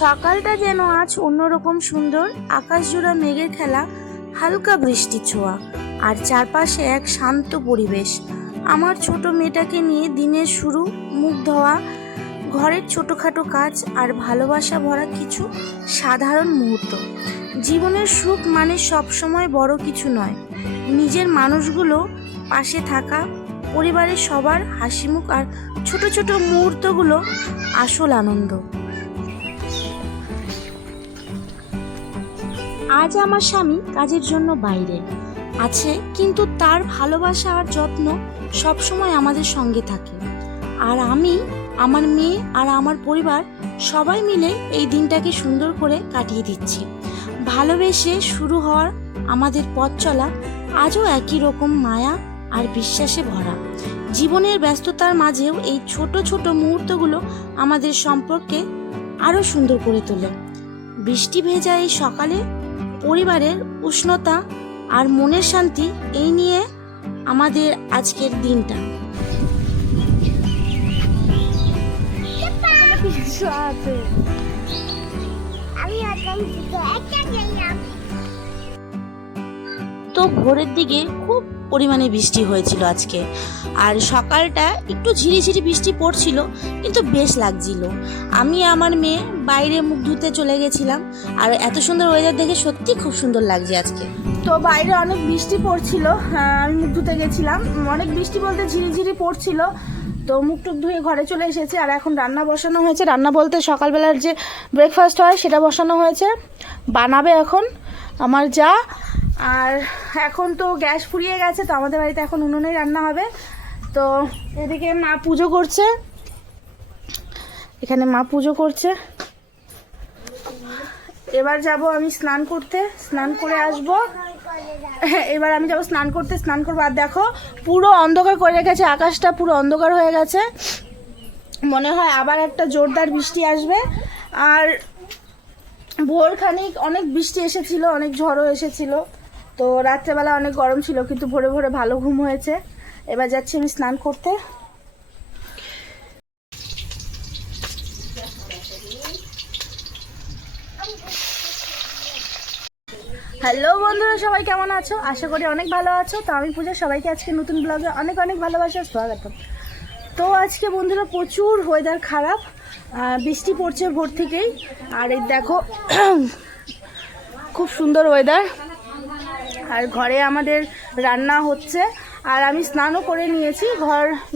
সকালটা যেন আজ অন্যরকম সুন্দর, আকাশ জোড়া মেঘের খেলা, হালকা বৃষ্টি ছোঁয়া আর চারপাশে এক শান্ত পরিবেশ। আমার ছোট মেয়েটাকে নিয়ে দিনের শুরু, মুখ ধোয়া, ঘরের ছোটোখাটো কাজ আর ভালোবাসা ভরা কিছু সাধারণ মুহূর্ত। জীবনের সুখ মানে সবসময় বড় কিছু নয়, নিজের মানুষগুলো পাশে থাকা, পরিবারের সবার হাসিমুখ আর ছোট ছোট মুহূর্তগুলো আসল আনন্দ। আজ আমার স্বামী কাজের জন্য বাইরে আছে, কিন্তু তার ভালোবাসা আর যত্ন সবসময় আমাদের সঙ্গে থাকে। আর আমি, আমার মেয়ে আর আমার পরিবার সবাই মিলে এই দিনটাকে সুন্দর করে কাটিয়ে দিচ্ছি। ভালোবেসে শুরু হওয়ার আমাদের পথ চলা আজও একই রকম মায়া আর বিশ্বাসে ভরা। জীবনের ব্যস্ততার মাঝেও এই ছোট ছোট মুহূর্তগুলো আমাদের সম্পর্কে আরও সুন্দর করে তোলে। বৃষ্টি ভেজা এই সকালে পরিবারের উষ্ণতা আর মনের শান্তি, এই নিয়ে আমাদের আজকের দিনটা। তো ভোরের দিকে খুব পরিমাণে বৃষ্টি হয়েছিল আজকে, আর সকালটা একটু ঝিরিঝিরি বৃষ্টি পড়ছিল, কিন্তু বেশ লাগছিল। আমি আমার মেয়ে বাইরে মুখ ধুতে চলে গেছিলাম, আর এত সুন্দর ওয়েদার দেখে সত্যি খুব সুন্দর লাগছে আজকে। তো বাইরে অনেক বৃষ্টি পড়ছিল, আমি মুখ ধুতে গেছিলাম, অনেক বৃষ্টি বলতে ঝিরিঝিরি পড়ছিল। তো মুখ টুক ধুয়ে ঘরে চলে এসেছি, আর এখন রান্না বসানো হয়েছে। রান্না বলতে সকালবেলার যে ব্রেকফাস্ট হয় সেটা বসানো হয়েছে, বানাবে এখন আমার যা। আর এখন তো গ্যাস ফুরিয়ে গেছে, তো আমাদের বাড়িতে এখন উনুনেই রান্না হবে। তো এদিকে মা পুজো করছে, এখানে মা পুজো করছে। এবার যাব আমি স্নান করতে, স্নান করে আসব। এবার আমি যাব স্নান করতে, স্নান করবো। আর দেখো পুরো অন্ধকার করে রেখেছে, আকাশটা পুরো অন্ধকার হয়ে গেছে। মনে হয় আবার একটা জোরদার বৃষ্টি আসবে। আর ভোর খানিক অনেক বৃষ্টি এসেছিল, অনেক ঝড়ও এসেছিল। তো রাত্রেবেলা অনেক গরম ছিল, কিন্তু ভোরে ভোরে ভালো ঘুম হয়েছে। এবার যাচ্ছি আমি স্নান করতে। হ্যালো বন্ধুরা, সবাই কেমন আছো? আশা করি অনেক ভালো আছো। তো আমি পূজা, সবাইকে আজকে নতুন ব্লগে অনেক অনেক ভালোবাসা, স্বাগত। তো আজকে বন্ধুরা প্রচুর ওয়েদার খারাপ, বৃষ্টি পড়ছে ভোর থেকেই। আর এই দেখো খুব সুন্দর ওয়েদার। আর ঘরে আমাদের রান্না হচ্ছে, আর আমি স্নানও করে নিয়েছি।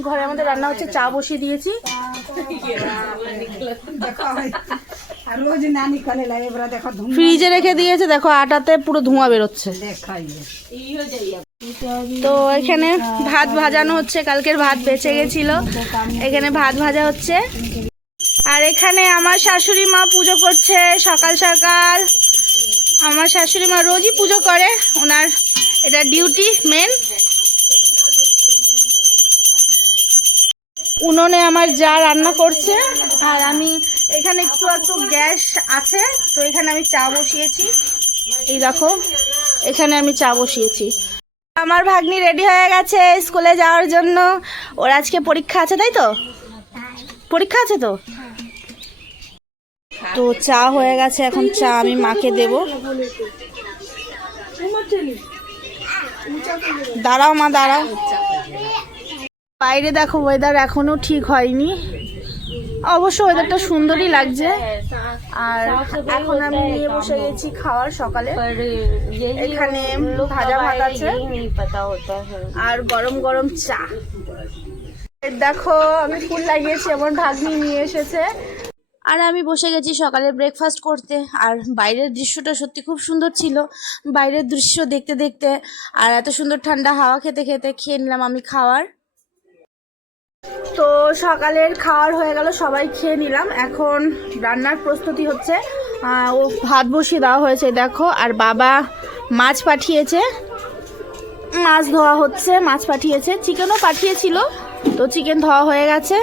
ঘরে আমাদের রান্না হচ্ছে, চা বসিয়ে দিয়েছি। ফ্রিজে রেখে দিয়েছে, দেখো আটাতে পুরো ধোঁয়া বেরোচ্ছে। তো এখানে ভাত ভাজানো হচ্ছে, কালকের ভাত বেঁচে গেছিল, এখানে ভাত ভাজা হচ্ছে। আর এখানে আমার শাশুড়ি মা পুজো করছে সকাল সকাল। আমার শাশুড়ি মা রোজই পুজো করে, ওনার এটা ডিউটি মেন। উনুনে আমার যা রান্না করছে, আর আমি এখানে একটু গ্যাস আছে, তো এখানে আমি চা বসিয়েছি। এই দেখো এখানে আমি চা বসিয়েছি। আমার ভাগ্নি রেডি হয়ে গেছে স্কুলে যাওয়ার জন্য। ওর আজকে পরীক্ষা আছে, তাই তো? পরীক্ষা আছে তো। তো চা হয়ে গেছে, এখন চা আমি মাকে দেব। দাঁড়াও মা, দাঁড়াও। বাইরে দেখো ওয়েদার এখনো ঠিক হয়নি, অবশ্য ওয়েদারটা সুন্দরই লাগছে। আর এখন আমি নিয়ে বসে গেছি খাওয়ার সকালে। এখানে ভাজা ভাত আছে আর গরম গরম চা। দেখো আমি ফুল লাগিয়েছি, আমার ভাগ্নি নিয়ে এসেছে। আর আমি বসে গেছি সকালে ব্রেকফাস্ট করতে। আর বাইরের দৃশ্যটা সত্যি খুব সুন্দর ছিল, বাইরের দৃশ্য দেখতে দেখতে আর এত সুন্দর ঠান্ডা হাওয়া খেতে খেতে খেয়ে নিলাম আমি খাওয়ার। তো সকালের খাওয়ার হয়ে গেল, সবাই খেয়ে নিলাম। এখন রান্নার প্রস্তুতি হচ্ছে, ও ভাত বসিয়ে দেওয়া হয়েছে দেখো। আর বাবা মাছ পাঠিয়েছে, মাছ ধোয়া হচ্ছে, মাছ পাঠিয়েছে, চিকেনও পাঠিয়েছিল, তো চিকেন ধোয়া হয়ে গেছে।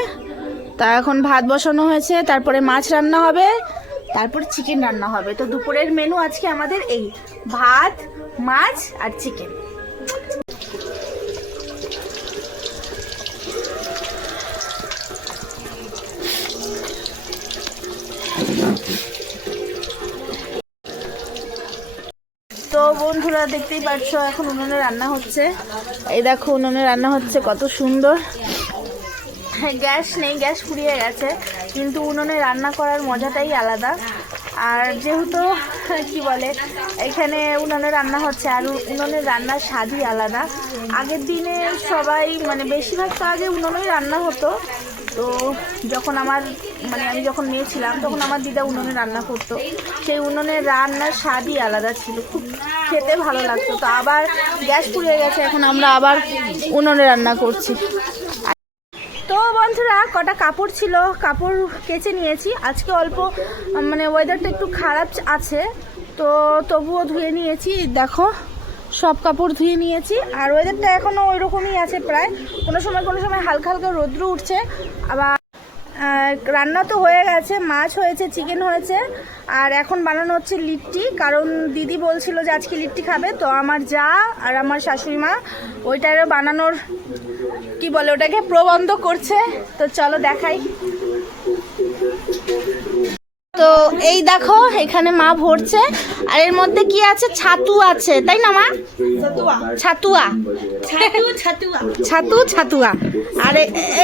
তা এখন ভাত বসানো হয়েছে, তারপরে মাছ রান্না হবে, তারপরে চিকেন রান্না হবে। তো দুপুরের মেনু আজকে আমাদের এই ভাত, মাছ আর চিকেন। বন্ধুরা দেখতেই পাচ্ছ এখন উনুনে রান্না হচ্ছে। এই দেখো উনুনে রান্না হচ্ছে, কত সুন্দর। গ্যাস নেই, গ্যাস ফুরিয়ে গেছে, কিন্তু উনুনে রান্না করার মজাটাই আলাদা। আর যেহেতু কি বলে এখানে উনুনে রান্না হচ্ছে, আর উনুনের রান্নার স্বাদই আলাদা। আগের দিনে সবাই মানে বেশিরভাগ তো আগে উনুনেই রান্না হতো। তো যখন আমি যখন মেয়ে ছিলাম তখন আমার দিদা উনুনে রান্না করতো, সেই উনুনের রান্নার স্বাদই আলাদা ছিল, খুব খেতে ভালো লাগতো। তো আবার গ্যাস ফুরিয়ে গেছে, এখন আমরা আবার উনুনে রান্না করছি। তো বন্ধুরা কটা কাপড় ছিল, কাপড় কেচে নিয়েছি। আজকে অল্প মানে ওয়েদারটা একটু খারাপ আছে, তো তবুও ধুয়ে নিয়েছি। দেখো সব কাপড় ধুয়ে নিয়েছি, আর ওয়েদারটা এখনও ওই রকমই আছে প্রায়। কোনো সময় হালকা হালকা রৌদ্র উঠছে। আবার রান্না তো হয়ে গেছে, মাছ হয়েছে, চিকেন হয়েছে, আর এখন বানানো হচ্ছে লিট্টি। কারণ দিদি বলছিল যে আজকে লিট্টি খাবে, তো আমার যা আর আমার শাশুড়ি মা ওইটার বানানোর কি বলে ওটাকে প্রবন্ধ করছে। তো চলো দেখাই। তো এই দেখো এখানে মা ভরছে, আর এর মধ্যে কি আছে, ছাতু আছে, তাই না মা? ছাতুয়া ছাতুয়া। আর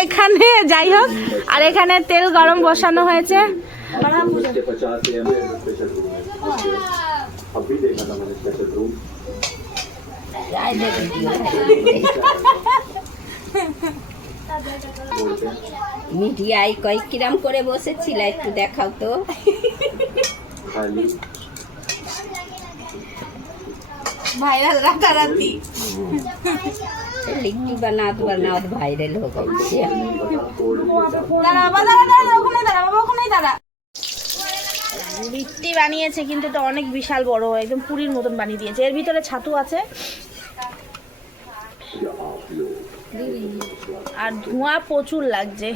এখানে যাই হোক, আর এখানে তেল গরম বসানো হয়েছে। মিডিয়ায় কয়েক কিরাম করে বসেছিল, একটু দেখাও তো। ভাইরাল রাতারাতি लिट्टी बना वायरल हो गई। লিট্টি বানিয়েছে, কিন্তু এটা অনেক বিশাল বড়, একদম পুরীর মতন বানিয়ে দিয়েছে। এর ভিতরে ছাতু আছে, আর ধোঁয়া প্রচুর লাগছে।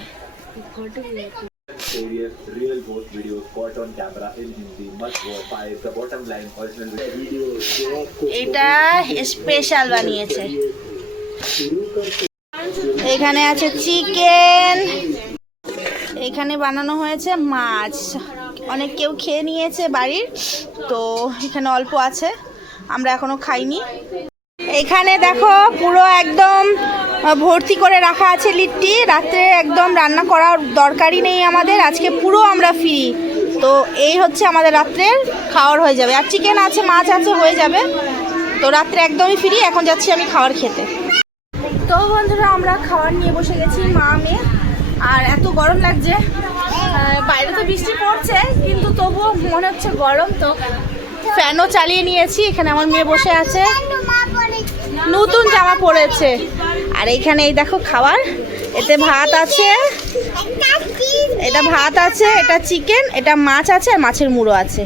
এটা স্পেশাল বানিয়েছে। এখানে আছে চিকেন, এখানে বানানো হয়েছে মাছ। অনেক কেউ খেয়ে নিয়েছে বাড়ির, তো এখানে অল্প আছে, আমরা এখনো খাইনি। এখানে দেখো পুরো একদম ভর্তি করে রাখা আছে লিট্টি। রাত্রে একদম রান্না করার দরকারই নেই আমাদের, আজকে পুরো আমরা ফ্রি। তো এই হচ্ছে আমাদের রাত্রের খাওয়ার হয়ে যাবে, আর চিকেন আছে, মাছ আছে, হয়ে যাবে। তো রাত্রে একদমই ফ্রি। এখন যাচ্ছি আমি খাবার খেতে। তো বন্ধুরা আমরা খাবার নিয়ে বসে গেছি মা মেয়ে, আর এত গরম লাগছে। বাইরে তো বৃষ্টি পড়ছে, কিন্তু তবুও মনে হচ্ছে গরম, তো ফ্যানও চালিয়ে নিয়েছি। এখানে আমার মেয়ে বসে আছে, নতুন জামা পরেছে। আর এইখানে এই দেখো খাবার, এতে ভাত আছে, এটা ভাত আছে, এটা চিকেন, এটা মাছ আছে, আর মাছের মুড়ো আছে।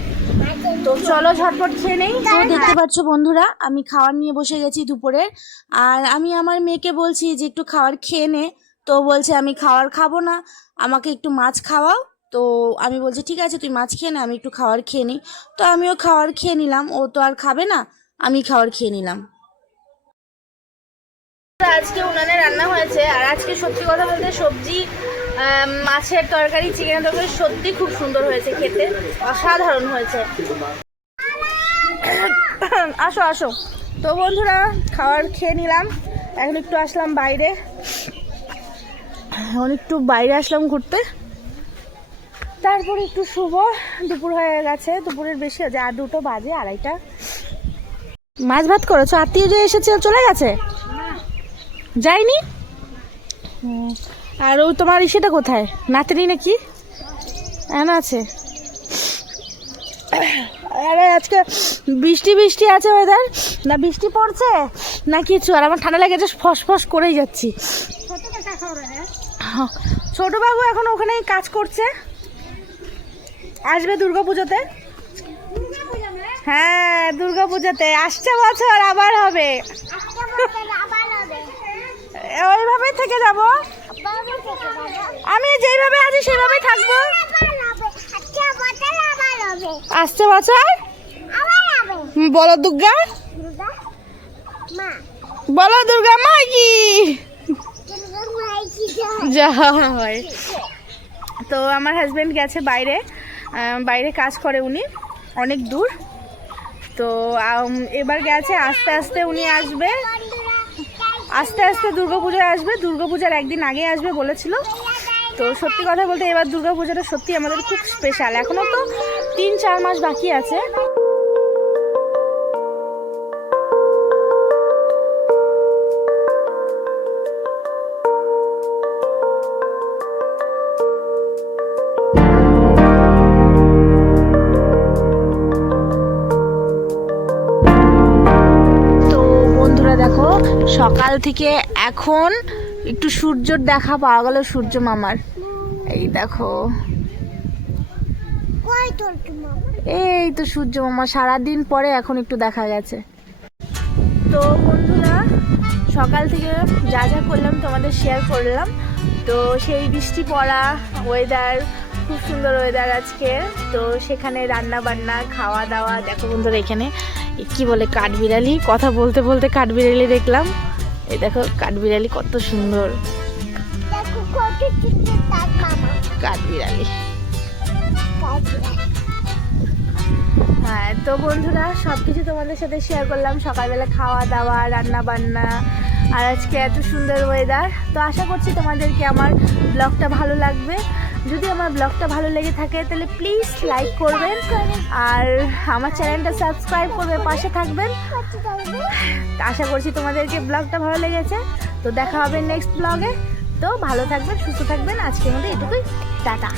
তো চলো ঝটপট খেয়ে নেই। তো দেখতে পাচ্ছ বন্ধুরা আমি খাবার নিয়ে বসে গেছি দুপুরে, আর আমি আমার মেয়েকে বলছি যে একটু খাবার খেয়ে নে। তো বলছে আমি খাবার খাবো না, আমাকে একটু মাছ খাওয়াও। তো আমি বলছি ঠিক আছে তুই মাছ খেয়ে নে, আমি একটু খাবার খেয়ে নিই। তো আমিও খাবার খেয়ে নিলাম, ও তো আর খাবে না, আমি খাবার খেয়ে নিলাম। আজকে উনানে রান্না হয়েছে, আর আজকে সত্যি কথা বলতে সবজি, মাছের তরকারি, চিকেনের তরকারি সত্যি খুব সুন্দর হয়েছে, খেতে অসাধারণ হয়েছে। আসো আসো। তো বন্ধুরা খাবার খেয়ে নিলাম, এখন একটু আসলাম বাইরে, আসলাম ঘুরতে। তারপরে একটু শুভ, দুপুর হয়ে গেছে, দুপুরের বেশি হয়েছে, আর 2টো বাজে, 2:30। মাছ ভাত করেছো? আত্মীয় যে এসেছে চলে গেছে, যায়নি? আর ও তোমার সেটা কোথায়, নাতনি নাকি? এনা আছে। আরে আজকে বৃষ্টি আছে ওয়েদার, না বৃষ্টি পড়ছে না কিছু, আর আমার ঠান্ডা লেগেছে, ফস করেই যাচ্ছি। ছোট বাবু এখন ওখানেই কাজ করছে, আসবে দুর্গাপুজোতে। হ্যাঁ দুর্গাপুজোতে আসছে বছর আবার হবে, ওইভাবেই থেকে যাব। আমি যেইভাবে আছি সেইভাবেই থাকবো। আসছে বছর বলো দুর্গা, বলো দুর্গা মা কি জয়। তো আমার হাজবেন্ড গেছে বাইরে কাজ করে, উনি অনেক দূর। তো এবার গেছে, আস্তে আস্তে উনি আসবে, আস্তে আস্তে দুর্গাপূজায় আসবে, দুর্গাপূজার একদিন আগে আসবে বলেছিল। তো সত্যি কথা বলতে এবার দুর্গাপূজাটা সত্যি আমাদের খুব স্পেশাল। এখনও তো 3-4 মাস বাকি আছে। দেখো সকাল থেকে এখন একটু সূর্যর দেখা পাওয়া গেল, সূর্য মামার। এই দেখো, এই তো সূর্য মামা সারাদিন পরে এখন একটু দেখা গেছে। তো বন্ধুরা, সকাল থেকে যা যা করলাম তোমাদের শেয়ার করলাম। তো সেই বৃষ্টি পড়া ওয়েদার, খুব সুন্দর ওয়েদার আজকে। তো সেখানে রান্না বান্না, খাওয়া দাওয়া। দেখো বন্ধুরা, এখানে কি বলে কাঠবিড়ালি, কথা বলতে বলতে কাঠবিড়ালি দেখলাম। এই দেখো কাঠবিড়ালি কত সুন্দর, কাঠবিড়ালি। হ্যাঁ, তো বন্ধুরা সবকিছু তোমাদের সাথে শেয়ার করলাম, সকালবেলা খাওয়া দাওয়া, রান্না বান্না, আর আজকে এত সুন্দর ওয়েদার। তো আশা করছি তোমাদেরকে আমার ব্লগটা ভালো লাগবে। যদি আমার ব্লগটা ভালো লেগে থাকে তাহলে প্লিজ লাইক করবেন, আর আমার চ্যানেলটা সাবস্ক্রাইব করবে, পাশে থাকবেন। আশা করছি তোমাদেরকে ব্লগটা ভালো লেগেছে। তো দেখা হবে নেক্সট ব্লগে। তো ভালো থাকবেন, সুস্থ থাকবেন। আজকের মধ্যে এটুকুই, টাটা।